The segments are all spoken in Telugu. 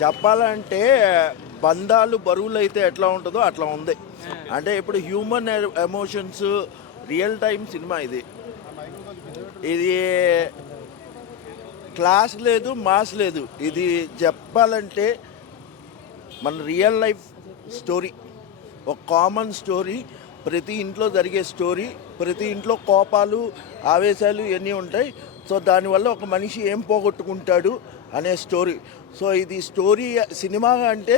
చెప్పాలంటే బంధాలు బరువులు అయితే ఎట్లా ఉంటుందో అట్లా ఉంది. అంటే ఇప్పుడు human emotions real time cinema ఇది. ఇది క్లాస్ లేదు, మాస్ లేదు. ఇది చెప్పాలంటే మన రియల్ లైఫ్ స్టోరీ, ఒక కామన్ స్టోరీ, ప్రతి ఇంట్లో జరిగే స్టోరీ, ప్రతి ఇంట్లో కోపాలు ఆవేశాలు ఇవన్నీ ఉంటాయి. సో దానివల్ల ఒక మనిషి ఏం పోగొట్టుకుంటాడు అనే స్టోరీ. సో ఇది స్టోరీ సినిమా అంటే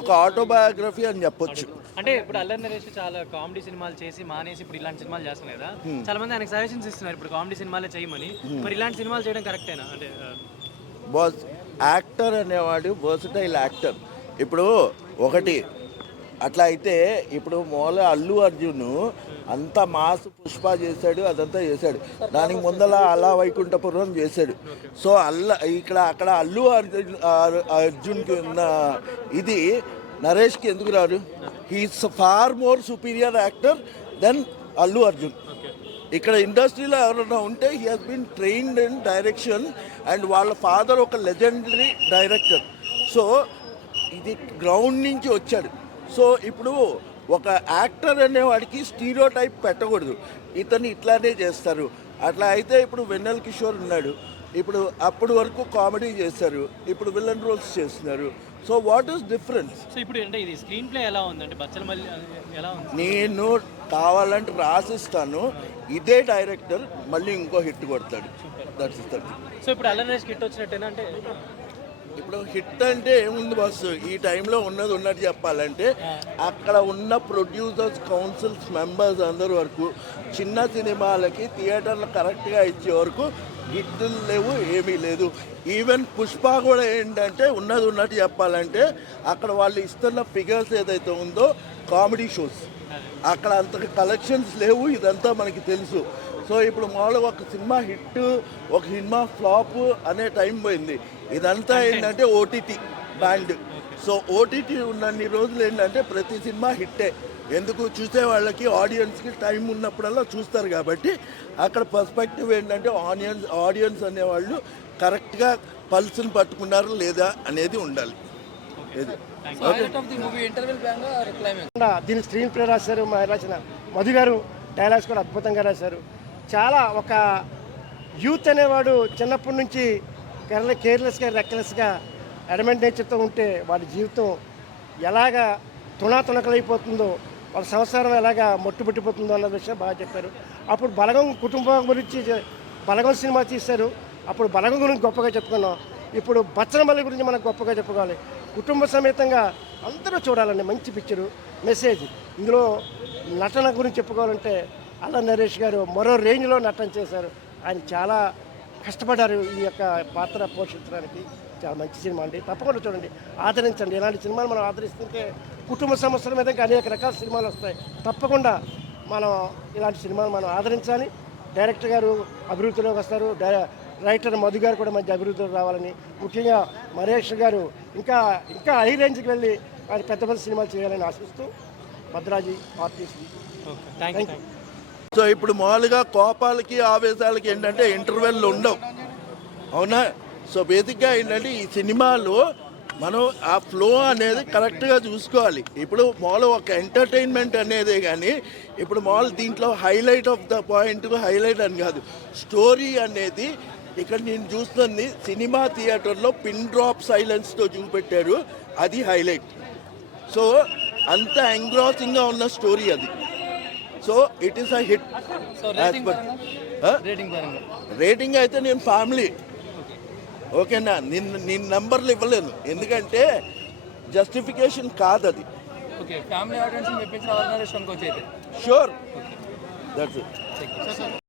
ఒక ఆటోబయోగ్రఫీ అని చెప్పొచ్చు. అంటే ఇప్పుడు అల్లరి నరేష్ చాలా కామెడీ సినిమాలు చేసి మానేసి ఇప్పుడు ఇలాంటి సినిమాలు చేస్తున్నారు కదా, చాలా మంది ఆయనకు సజెషన్స్ ఇస్తున్నారు ఇప్పుడు కామెడీ సినిమాలే చేయమని. మరి ఇలాంటి సినిమాలు చేయడం కరెక్టేనా? అంటే యాక్టర్ అనేవాడు వర్సటైల్ యాక్టర్. ఇప్పుడు ఒకటి అట్లా అయితే ఇప్పుడు అల్లు అర్జున్ అంత మాస్ పుష్ప చేశాడు, అదంతా చేశాడు. దానికి ముందల అలా వైకుంఠపురం చేశాడు. సో అక్కడ అల్లు అర్జున్కి ఉన్న ఇది నరేష్కి ఎందుకు రాడు? He is far more superior actor than Allu Arjun. ఇక్కడ ఇండస్ట్రీలో ఎవరైనా ఉంటే he has been trained in direction and వాళ్ళ ఫాదర్ ఒక లెజెండరీ డైరెక్టర్. సో ఇది గ్రౌండ్ నుంచి వచ్చాడు. సో ఇప్పుడు ఒక యాక్టర్ అనేవాడికి స్టీరియో టైప్ పెట్టకూడదు, ఇతను ఇట్లానే చేస్తారు. అట్లా అయితే ఇప్పుడు వెన్నెల కిషోర్ ఉన్నాడు, ఇప్పుడు అప్పటి వరకు కామెడీ చేశారు, ఇప్పుడు విలన్ రోల్స్ చేస్తున్నారు. So what is difference? So ఇప్పుడు అంటే ఇది స్క్రీన్ ప్లే ఎలా ఉందంటే బచ్చల మల్లి ఎలా ఉంది? నేను కావాలంటే రాసిస్తాను, ఇదే డైరెక్టర్ మళ్ళీ ఇంకో హిట్ కొడతాడు. That's that. సో ఇప్పుడు అల్లరి నరేష్ హిట్ వచ్చినట్టేనా? అంటే ఇప్పుడు హిట్ అంటే ఏముంది బస్సు, ఈ టైంలో ఉన్నట్టు చెప్పాలంటే అక్కడ ఉన్న ప్రొడ్యూసర్స్ కౌన్సిల్స్ మెంబర్స్ అందరి వరకు చిన్న సినిమాలకి థియేటర్లు కరెక్ట్గా ఇచ్చే వరకు హిట్లు లేవు, ఏమీ లేదు. ఈవెన్ పుష్ప కూడా ఏంటంటే ఉన్నట్టు చెప్పాలంటే అక్కడ వాళ్ళు ఇస్తున్న ఫిగర్స్ ఏదైతే ఉందో కామెడీ షోస్, అక్కడ అంత కలెక్షన్స్ లేవు. ఇదంతా మనకి తెలుసు. సో ఇప్పుడు మామూలుగా ఒక సినిమా హిట్, ఒక సినిమా ఫ్లాప్ అనే టైం పోయింది. ఇదంతా ఏంటంటే ఓటీటీ బ్యాండ్. సో ఓటీటీ ఉన్నన్ని రోజులు ఏంటంటే ప్రతి సినిమా హిట్టే. ఎందుకు చూసే వాళ్ళకి ఆడియన్స్కి టైం ఉన్నప్పుడల్లా చూస్తారు కాబట్టి అక్కడ పర్స్పెక్టివ్ ఏంటంటే ఆడియన్స్ అనేవాళ్ళు కరెక్ట్గా పల్స్ని పట్టుకున్నారు లేదా అనేది ఉండాలి. దీని స్క్రీన్ ప్లే రాశారు, రాసిన మధు గారు డైలాగ్స్ కూడా అద్భుతంగా రాశారు. చాలా ఒక యూత్ అనేవాడు చిన్నప్పటి నుంచి కేర్లెస్గా రెక్లెస్గా అడమెంట్ నేచర్తో ఉంటే వాడి జీవితం ఎలాగా తునాతునకలైపోతుందో, వాళ్ళ సంసారం ఎలాగా మొట్టుబుట్టిపోతుందో అన్న విషయం బాగా చెప్పారు. అప్పుడు బలగం కుటుంబం గురించి బలగం సినిమా తీశారు, అప్పుడు బలగం గురించి గొప్పగా చెప్పుకున్నాం. ఇప్పుడు బచ్చల మల్లి గురించి మనకు గొప్పగా చెప్పుకోవాలి. కుటుంబ సమేతంగా అందరూ చూడాలండి, మంచి పిక్చరు, మెసేజ్. ఇందులో నటన గురించి చెప్పుకోవాలంటే అల్లరి నరేష్ గారు మరో రేంజ్లో నటన చేశారు. ఆయన చాలా కష్టపడ్డారు ఈ యొక్క పాత్ర పోషించడానికి. చాలా మంచి సినిమా అండి, తప్పకుండా చూడండి, ఆదరించండి. ఇలాంటి సినిమాలు మనం ఆదరిస్తుంటే కుటుంబ సమస్యల మీద అనేక రకాల సినిమాలు వస్తాయి. తప్పకుండా మనం ఇలాంటి సినిమాలు మనం ఆదరించాలి. డైరెక్టర్ గారు అభివృద్ధిలోకి వస్తారు, రైటర్ మధు గారు కూడా మంచి అభివృద్ధిలోకి రావాలని, ముఖ్యంగా మహేష్ గారు ఇంకా ఇంకా హై రేంజ్కి వెళ్ళి ఆయన పెద్ద పెద్ద సినిమాలు చేయాలని ఆశిస్తూ Bhadraji artist. Thank you. So ఇప్పుడు మామూలుగా కోపాలకి ఆవేశాలకి ఏంటంటే ఇంటర్వెల్ ఉండవు, అవునా? సో బేసిక్గా ఏంటంటే ఈ సినిమాలో మనం ఆ ఫ్లో అనేది కరెక్ట్గా చూసుకోవాలి. ఇప్పుడు మామూలుగా ఒక ఎంటర్టైన్మెంట్ అనేదే కానీ ఇప్పుడు మామూలు దీంట్లో highlight of the point, highlight అని కాదు, స్టోరీ అనేది ఇక్కడ నేను చూస్తుంది సినిమా థియేటర్లో పిన్ డ్రాప్ సైలెన్స్తో చూపెట్టారు, అది హైలైట్. సో అంత ఎంగ్రాసింగ్గా ఉన్న స్టోరీ అది. So it is a hit. Rating అయితే నేను ఫ్యామిలీ, ఓకేనా? నేను నెంబర్లు ఇవ్వలేను ఎందుకంటే జస్టిఫికేషన్ కాదు అది. ఫ్యామిలీ ఆడియన్స్ మెప్పించిన షూర్, దట్స్ ఇట్.